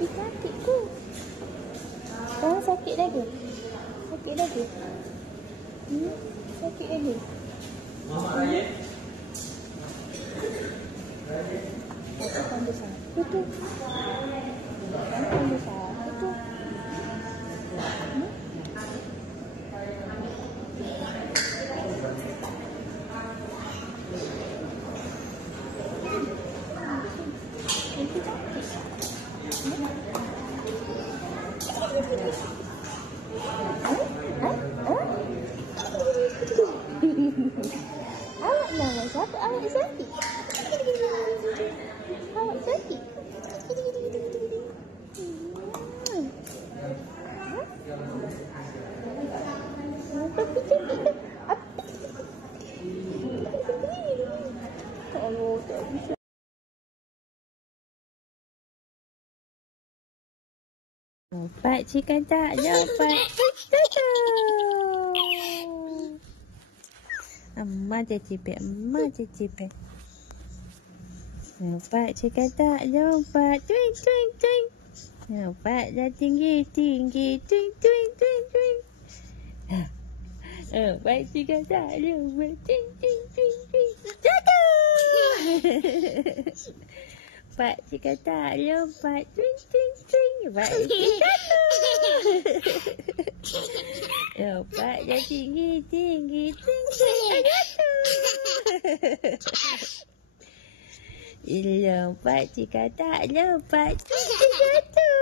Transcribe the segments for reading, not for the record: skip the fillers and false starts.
Tapi sakit tu. Sekarang sakit lagi? Sakit lagi? Sakit lagi? Mama Raya. Aku pandai sakit tu. Aku pandai sakit tu. Awak nama siapa? Awak sakit? Awak sakit? Tapi cantik kan? Oh, tak bisa. Lompat cikan tak? Lompat. Amma cicipet, Amma cicipet. Lompat cikan tak? Lompat. Twing, twing, twing. Lompat dah tinggi, tinggi. Twing, twing, twing, twing. Lompat cikan tak? Lompat. Twing, twing, twing, twing. Jatuh! Lompat cikan tak? Lompat. Twing, twing, twing. Lompat jatuh! Lompat dah tinggi, tinggi. Twing, twing. Jatuh! Lompat cikan tak? Lompat. Twing, twing, jatuh!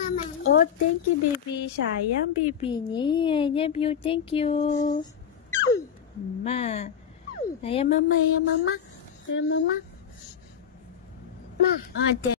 Mama. Oh, thank you, baby. Sayang, baby ni. I love you. Thank you. Mama. Ayah mama, ayah mama. Ayah mama. Ma. Oh,